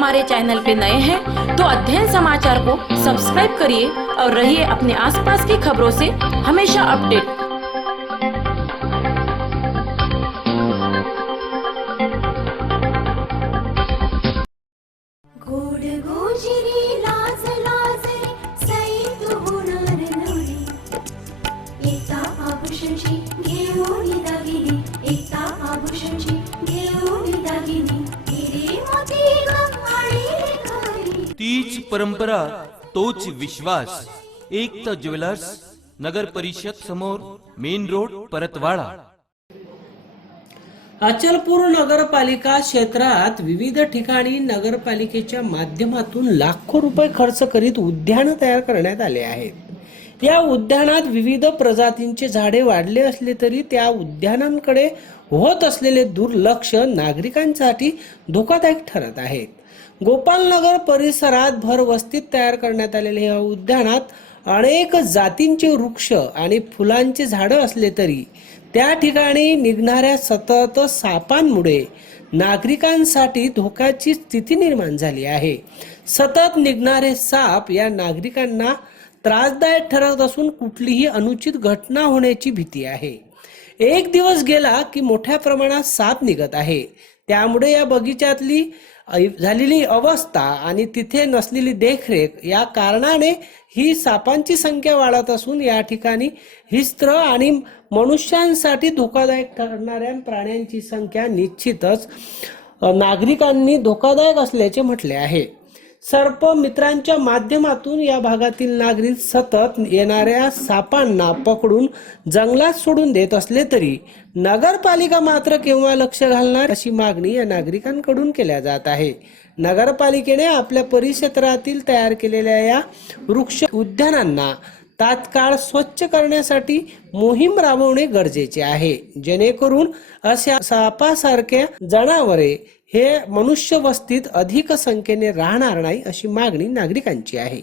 हमारे चैनल पे नए हैं तो अध्ययन समाचार को सब्सक्राइब करिए और रहिए अपने आसपास की खबरों से हमेशा अपडेट। तीच परंपरा तोच विश्वास। एकता ज्वेलर्स, नगर परिषद समोर, मेन रोड, परतवाडा। अचलपूर नगरपालिका क्षेत्रात विविध ठिकाणी नगरपालिकेच्या माध्यमातून लाखो रुपये खर्च करीत उद्यान तयार करण्यात आले आहेत। या उद्यानात विविध प्रजातींचे झाडे वाढले असले तरी त्या उद्यानांकडे होत असलेले दुर्लक्ष नागरिकांसाठी धोकादायक ठरत आहेत। गोपालनगर परिसरात भरवस्तीत तयार करण्यात आलेल्या या उद्यानात अनेक जातींचे वृक्ष आणि फुलांचे झाडं असले तरी त्या ठिकाणी निघणाऱ्या सतत सापांमुळे नागरिकांसाठी धोक्याची स्थिती निर्माण झाली आहे। सतत निघणारे साप या नागरिकांना त्रासदायक ठरत असून कुठलीही अनुचित घटना होण्याची भीती आहे। एक दिवस गेला की मोठ्या प्रमाणात साप निघत आहे, त्यामुळे या बगीच्यातली झालेली अवस्था आणि तिथे नसलेली देखरेख या कारणाने ही सापांची संख्या वाढत असून या ठिकाणी हिंस्त्र आणि मनुष्यांसाठी धोकादायक ठरणाऱ्या प्राण्यांची संख्या निश्चितच नागरिकांनी धोकादायक असल्याचे म्हटले आहे। सर्प मित्रांच्या माध्यमातून या भागातील नागरिक सतत येणाऱ्या सापांना पकडून जंगलात सोडून देत असले तरी नगरपालिका मात्र केव्हा लक्ष घालणार अशी मागणी या नागरिकांकडून केल्या जात आहे। नगरपालिकेने आपल्या परिसरातील तयार केलेल्या या वृक्ष उद्यानांना तात्काळ स्वच्छ करण्यासाठी मोहीम राबवणे गरजेचे आहे, जेणेकरून अशा सापासारख्या जनावरे हे मनुष्य वस्तीत अधिक संख्येने राहणार नाही अशी मागणी नागरिकांची आहे।